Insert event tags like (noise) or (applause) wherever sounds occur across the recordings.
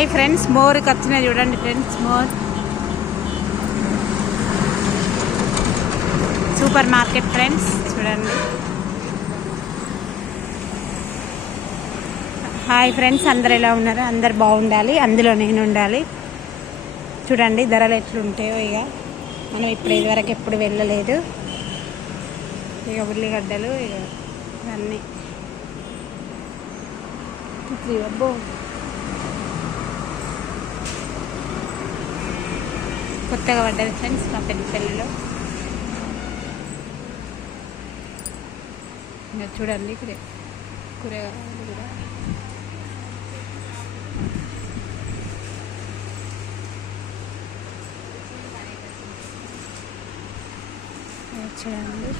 Hi friends మోర్కి వచ్చినాయి చూడండి friends more. Supermarket friends చూడండి. హాయ్ ఫ్రెండ్స్ అందరు ఎలా ఉన్నారు? అందరు బాగుండాలి అందులో నేను ఉండాలి. చూడండి ధరలు ఎట్లుంటాయో ఇక. మనం ఇప్పుడు ఇదివరకు ఎప్పుడు వెళ్ళలేదు. ఇక ఉల్లిగడ్డలు ఇక ఇవన్నీ. అబ్బో కొత్తగా పడ్డది ఫ్రెండ్స్ మా పెద్ద పిల్లలు ఇంకా చూడండి ఇక్కడ కూరగాయలు కూడా. చూడండి.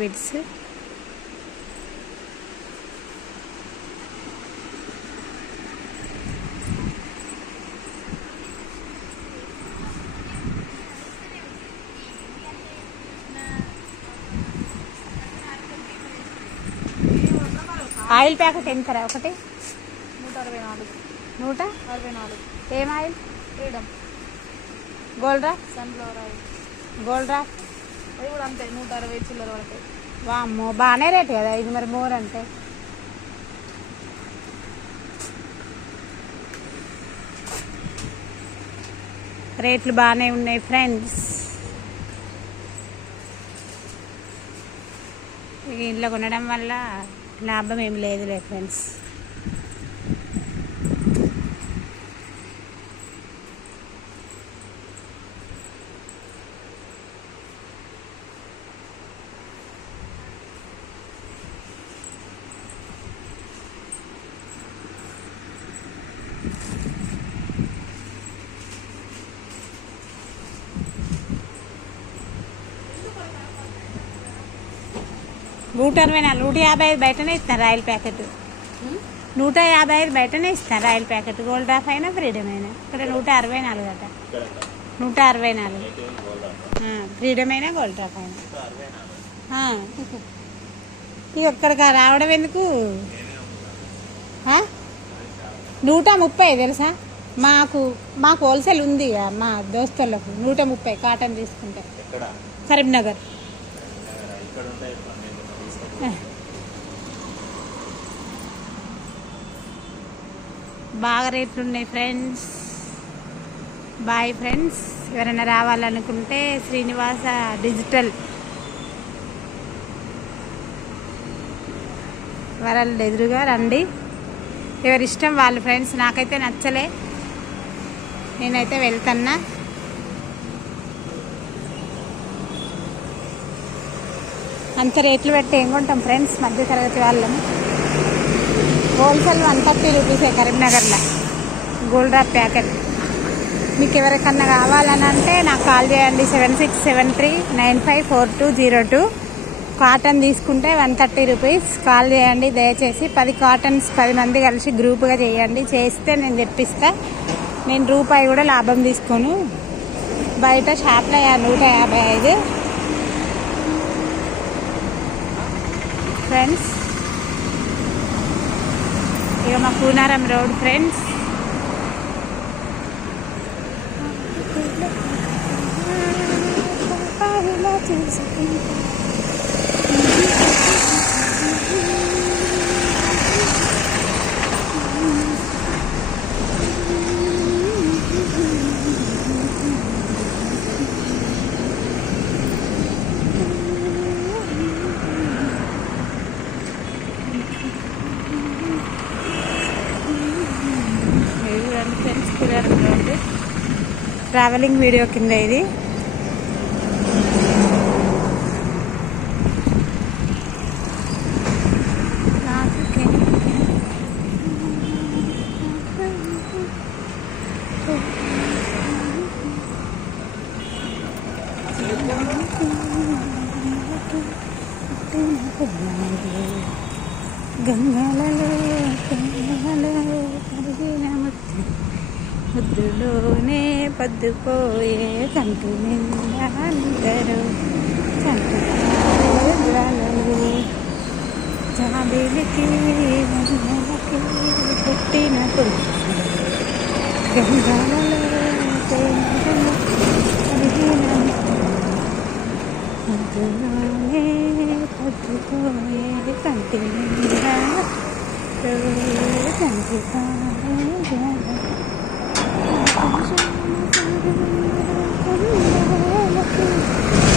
లిక్విడ్స్ ఆయిల్ ప్యాకెట్ ఎంత రా ఒకటి? నూట అరవై నాలుగు. నూట? అరవై నాలుగు. ఏం ఆయిల్? ఫ్రీడమ్. గోల్డ్రా సన్ఫ్లవర్ ఆయిల్. గోల్డ్రా అది కూడా అంతే నూట అరవై చిల్లర వరకు. వామ్మో బాగానే రేటు కదా ఇది మరి మోర్ అంటే? రేట్లు బాగానే ఉన్నాయి ఫ్రెండ్స్. ఇంట్లో కొనడం వల్ల లాభం ఏమి లేదులే ఫ్రెండ్స్. నూట అరవై నాలుగు నూట యాభై ఐదు బయటనే ఇస్తాను రాయల్ ప్యాకెట్. నూట యాభై ఐదు బయటనే ఇస్తాను రాయల్ ప్యాకెట్. గోల్డ్ డ్రాఫ్ అయినా ఫ్రీడమ్ అయినా. ఇక్కడ నూట అరవై నాలుగు అట. నూట అరవై నాలుగు. ఫ్రీడమ్ అయినా గోల్డ్ డ్రాఫ్ అయినా. ఇక ఒక్కడికి రావడం ఎందుకు? నూట ముప్పై తెలుసా? మాకు మాకు హోల్సేల్ ఉంది మా దోస్తులకు. నూట ముప్పై కాటన్ తీసుకుంటే. కరీంనగర్. (laughs) బాగా రేట్లు ఉన్నాయి ఫ్రెండ్స్. Bye friends. ఎవరైనా రావాలనుకుంటే శ్రీనివాస డిజిటల్. వరల్డ్ ఎదురుగా రండి. ఎవరిష్టం వాళ్ళు ఫ్రెండ్స్ నాకైతే నచ్చలే. నేనైతే వెళ్తున్నా. అంత రేట్లు పెట్టి ఏం కొంటాం ఫ్రెండ్స్? మధ్య తరగతి వాళ్ళం హోల్సేల్ వన్ థర్టీ రూపీసే కరీంనగర్లో. Gold Drop packet. మీకు ఎవరికన్నా కావాలని అంటే నాకు కాల్ చేయండి. Seven six seven three nine five four two zero two. Carton తీసుకుంటే వన్ థర్టీ రూపీస్. కాల్ చేయండి. దయచేసి పది కాటన్స్ పది మంది కలిసి గ్రూప్గా చేయండి. చేస్తే నేను తెప్పిస్తా. నేను రూపాయి కూడా లాభం తీసుకోను. బయట షాప్లో నూట యాభై ఐదు. ఫ్రెండ్స్ ఇక మా కూనారం రోడ్ ఫ్రెండ్స్ ఇది చూడండి friends Kunaram road travelling video కింద ఇది. గంగాలలో గంగాలలో అందులోనే పద్దుపోయే కంటి నిండా అందరూ చంటుతారే జాబిలికి పుట్టిన కొడుకు గంగాలలో పద్దుపోయే కంటి నిండా చంటుతారే 残念ながら。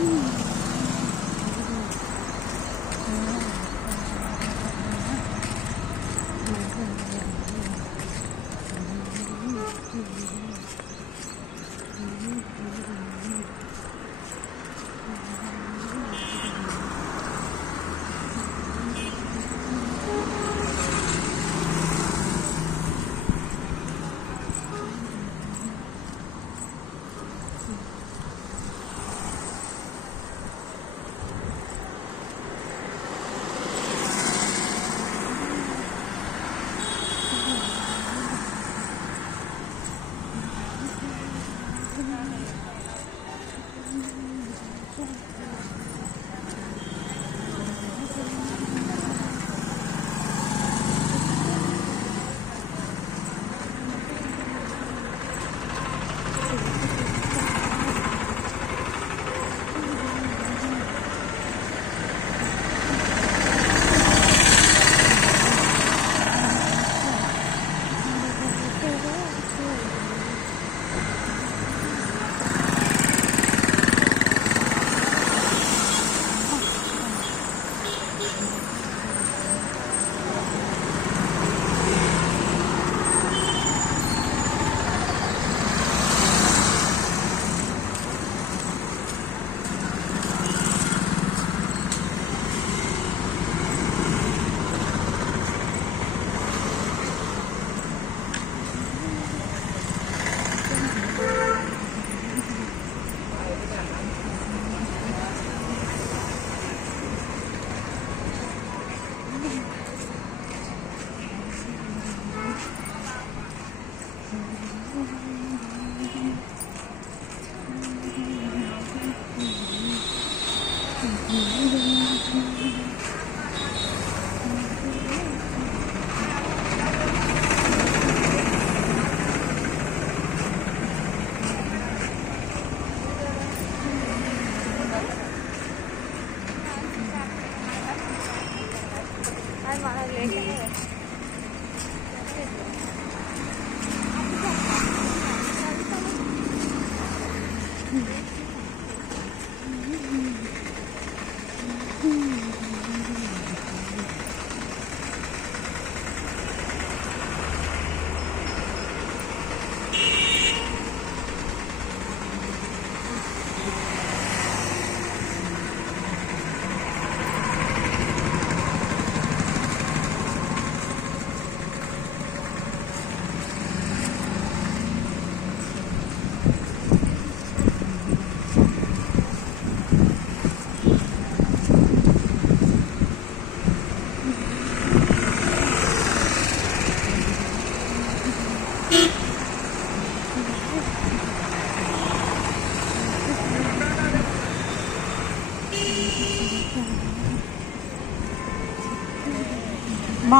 Mm-hmm.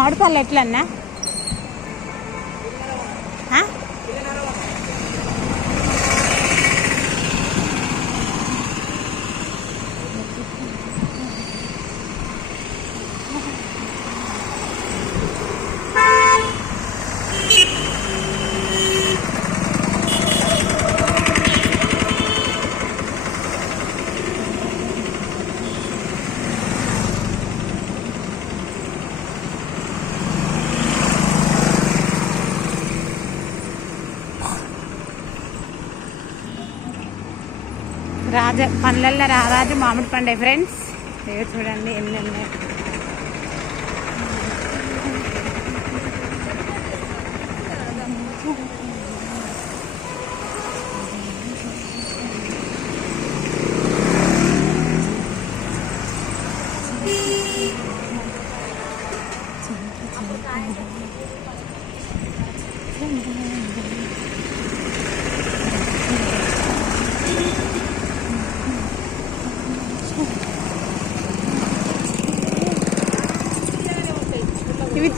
మామిడి ఎట్లన్నా? రాజ పండ్లల్లో రారాజు మామిడి పండే ఫ్రెండ్స్ ఇవి చూడండి ఎన్ని ఉన్నాయి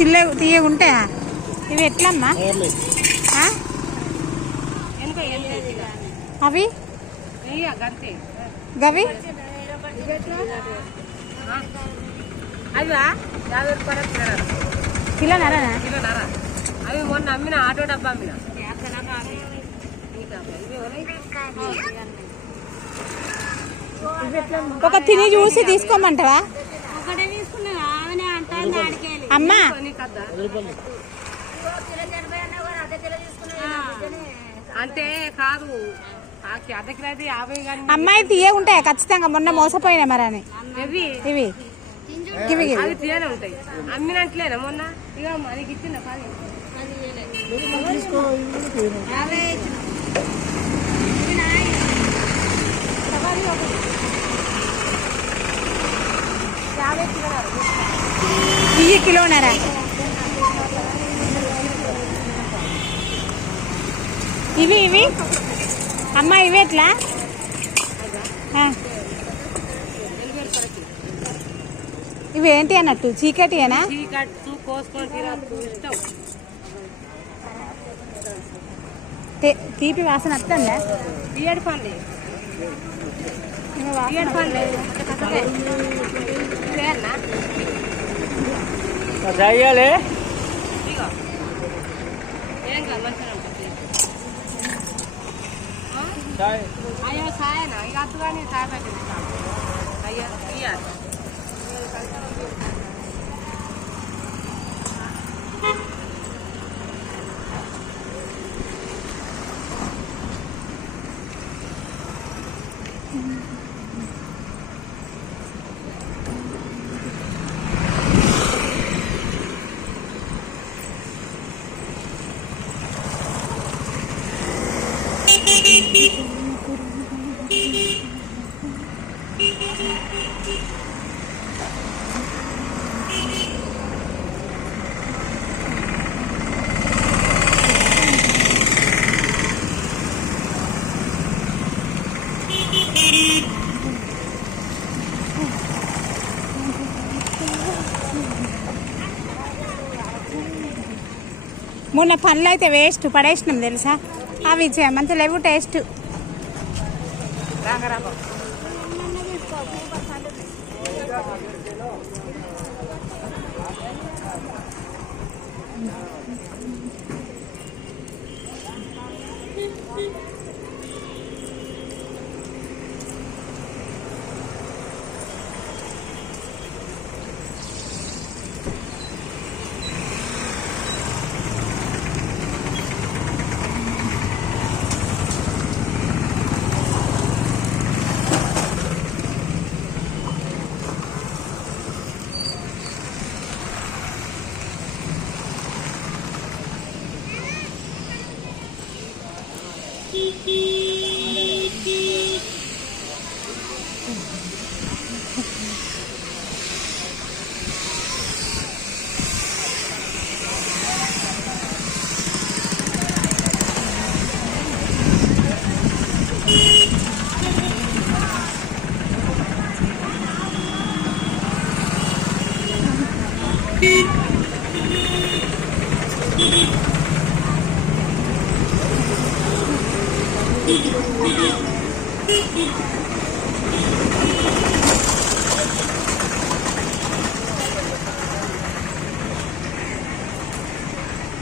తిల్ల తీయగా ఉంటాయా ఇవి ఎట్లమ్మా? ఆ? అవి? గవి. కిలోనరా కిలోన్నర అవి మొన్న అమ్మిన ఆటో డబ్బా అమ్మిన. ఒక తిని చూసి తీసుకోమంటావా? అమ్మా అంటే కాదు అమ్మాయి తీయగా ఉంటాయా? ఖచ్చితంగా. మొన్న మోసపోయినా మరి అని. ఇవి. ఇవి. అవి తీయనే ఉంటాయి. అమ్మినట్లేనా మొన్న? ఇక మనకి ఇచ్చింద పది ఇవి కిలోనరా. ఇవి ఇవి. అమ్మ ఇవి ఎట్లా. ఇవి ఏంటి అన్నట్టు? చీకటియేనా? తీపి వాసన వస్తుందా? తీయడి పండి తీయడి పండి ఏం కాదు మంచిగా ఉంటుంది అయ్యో సాయనా ఇక అద్దు కానీ సాయ పెట్టింది అయ్యో ఇయ్యాలి మొన్న పళ్ళు అయితే వేస్ట్ పడేసినాం తెలుసా? అవి చే- లేవు టేస్ట్.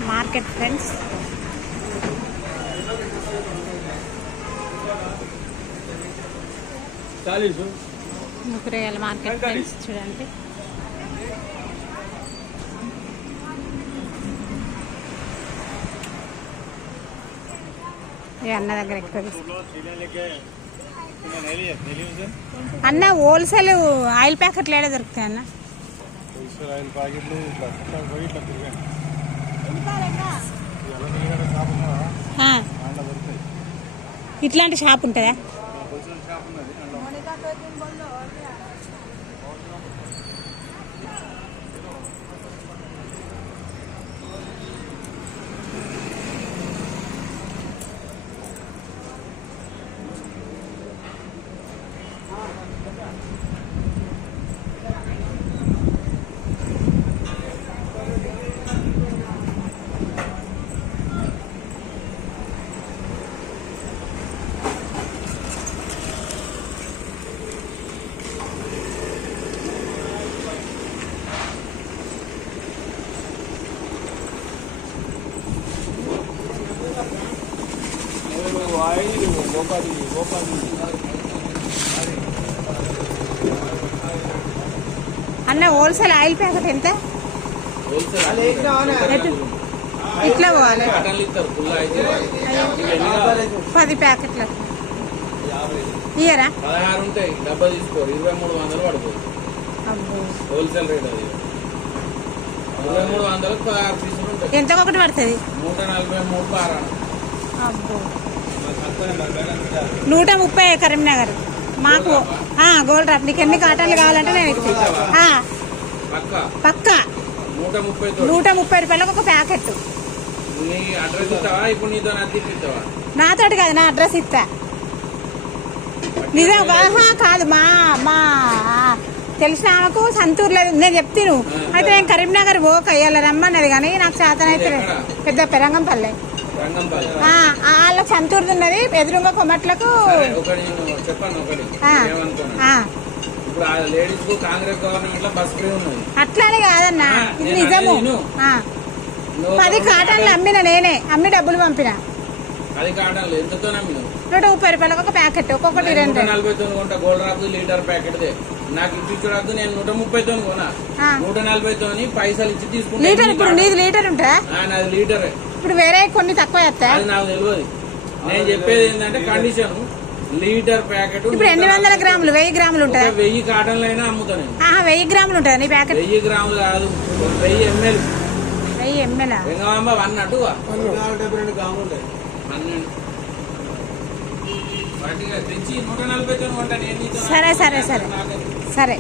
మార్కెట్ ఫ్రెండ్స్ కూరగాయల మార్కెట్ ఫ్రెండ్స్ చూడండి. అన్న దగ్గర ఎక్కువ అన్న హోల్సేల్ ఆయిల్ ప్యాకెట్లు ఏడా దొరుకుతాయి అన్న? ఇట్లాంటి షాప్ ఉంటుందా? అన్న హోల్సేల్ ఆయిల్ ప్యాకెట్ ఎంత? ఇట్లా పోవాలి? పది ప్యాకెట్లు. ఇయరా పదహారు ఉంటాయి డబ్బా తీసుకోరు ఇరవై మూడు వందలు పడుతుంది. హోల్సేల్ రేట్ అది ఇరవై మూడు వందలకు పదహారు పీసులు ఉంటాయి ఎంత ఒకటి పడుతుంది? నూట నలభై మూడు అబ్బో. నూట ముప్పై కరీంనగర్ మాకు గోల్డ్ డ్రాప్. నీకు ఎన్ని కాటన్లు కావాలంటే నేను ఇస్తాను పక్క. నూట ముప్పై రూపాయలకు ఒక ప్యాకెట్. నాతోటి కాదు నా అడ్రస్ ఇస్తా. నిజం కాదు మా మా తెలిసిన ఆమెకు సంతూర్లో నేను చెప్తాను. అయితే నేను కరీంనగర్ పోక ఇవాళ రమ్మన్నది కానీ నాకు చేతన అయితే పెద్ద పెరంగంపల్లె వాళ్ళ సంతూర్ది ఉన్నది ఎదురుగా కొమ్మట్లకు అట్లానే కాదన్నా ఇది నిజము. పది కాటన్లు అమ్మిన నేనే అమ్మి డబ్బులు పంపిన. అది కాటన్లు ఎంతతో నమ్మినావు? నూట ముప్పై రూపాయలకు ఒక ప్యాకెట్ ఒక్కొక్కటి నేను రెండు. నలభై తొమ్మిది కొంటా గోల్డ్ రాకు లీటర్ ప్యాకెట్ దే నాకు ఇప్పించడానికి నేను నూట ముప్పై తొమ్మిది కొనా. నూట నలభై తొమ్మిది పైసలు ఇచ్చి తీసుకుంటా లీటర్ ఇప్పుడు నీది లీటర్ ఉంటుందా ఆ, నాది లీటరే. ఇప్పుడు వేరే కొన్ని తక్కువ చేస్తా? అది నాకు తెలియదు నేను చెప్పేది ఏంటంటే కండిషన్ లీటర్ ప్యాకెట్ ఇప్పుడు ఎన్ని వందల గ్రాములు? వెయ్యి గ్రాములు ఉంటుందా? వెయ్యి కాటన్లు అయినా అమ్ముతా నేను. ఆహా, వెయ్యి గ్రాములు ఉంటుందా నీ ప్యాకెట్? వెయ్యి గ్రాములు కాదు వెయ్యి ఎంఎల్. వెయ్యి ఎంఎల్ వెంగమాంబ వన్ అటుగా డెబ్బై రెండు గ్రాములు పన్నెండు వాటిగా తెచ్చి నూట నలభై తొమ్మిది కొంటా నేను నీతో సరే సరే సరే. సరే.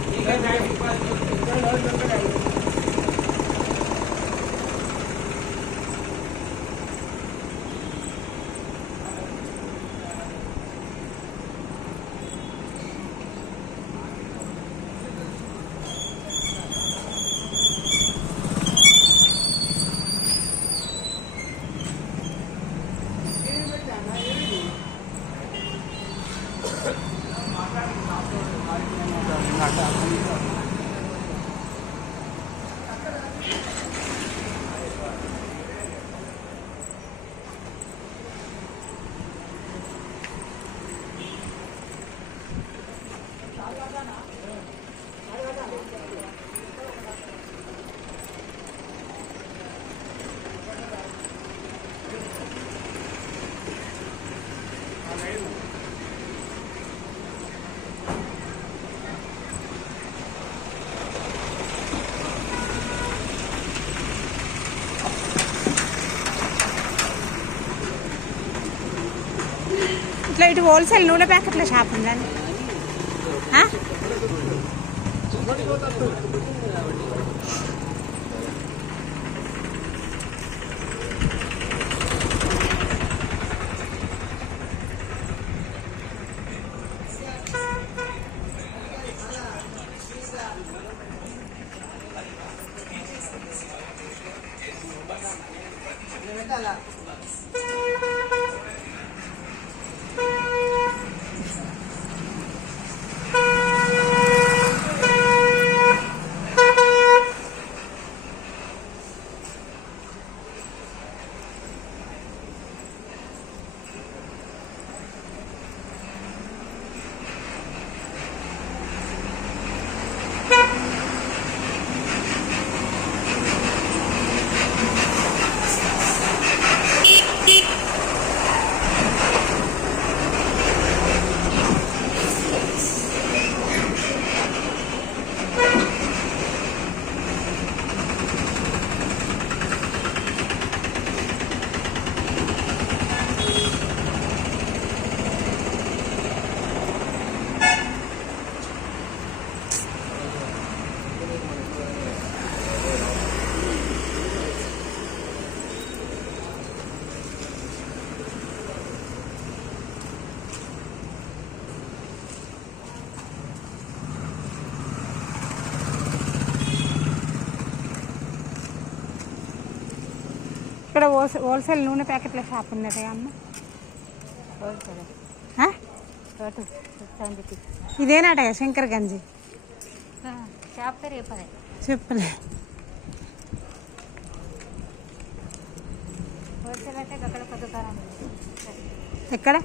ఇట్లా ఇటు హోల్సేల్ నూనె ప్యాకెట్ల షాప్ ఉందండి. హోల్సేల్ నూనె ప్యాకెట్ల షాప్ ఉన్నది అమ్మ? ఇదేనాట శంకర్ గంజి? షాప్ పేరు చెప్పలే. ఎక్కడ?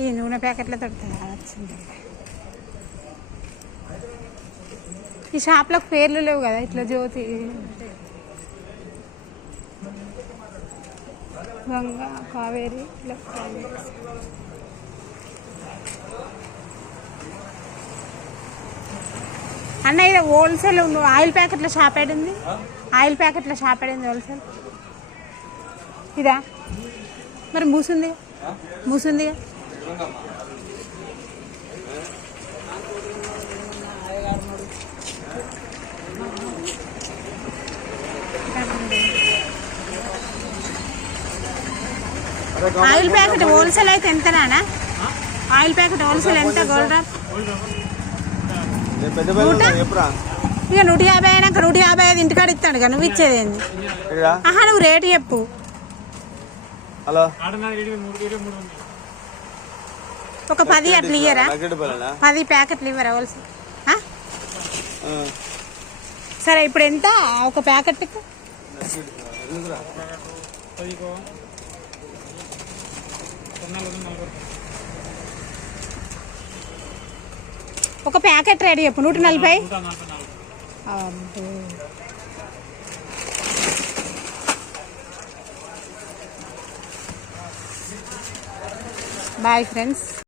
ఈ నూనె ప్యాకెట్ల దొరుకుతుంది వచ్చింది ఈ షాప్లకు పేర్లు లేవు కదా ఇట్లా జ్యోతి. గంగా కావేరి ఎలక్ట్రానిక్స్ అన్న ఇది హోల్సేల్. ఆయిల్ ప్యాకెట్ల షాప్ ఏడింది? ఆయిల్ ప్యాకెట్ల షాప్ ఏడింది హోల్సేల్? ఇదా? మరి మూసుంది? మూసుంది? ఆయిల్ ప్యాకెట్ హోల్సేల్ అయితే ఎంత నానా ఆయిల్ ప్యాకెట్ హోల్సేల్ ఎంత గోల్డ్ నూట? ఇక నూట యాభై అయినాక నూట యాభై ఐదు ఇంటికాడ ఇస్తాడు కదా నువ్వు ఇచ్చేది ఏంది? ఆహా నువ్వు రేటు చెప్పు. హలో. ఒక పది అట్లా ఇయ్యరా? పది ప్యాకెట్లు ఇవ్వరా హోల్సేల్? సరే ఇప్పుడు ఎంత? ఒక ప్యాకెట్ ఒక ప్యాకెట్ రెడీ చెప్పు నూట నలభై. Bye friends.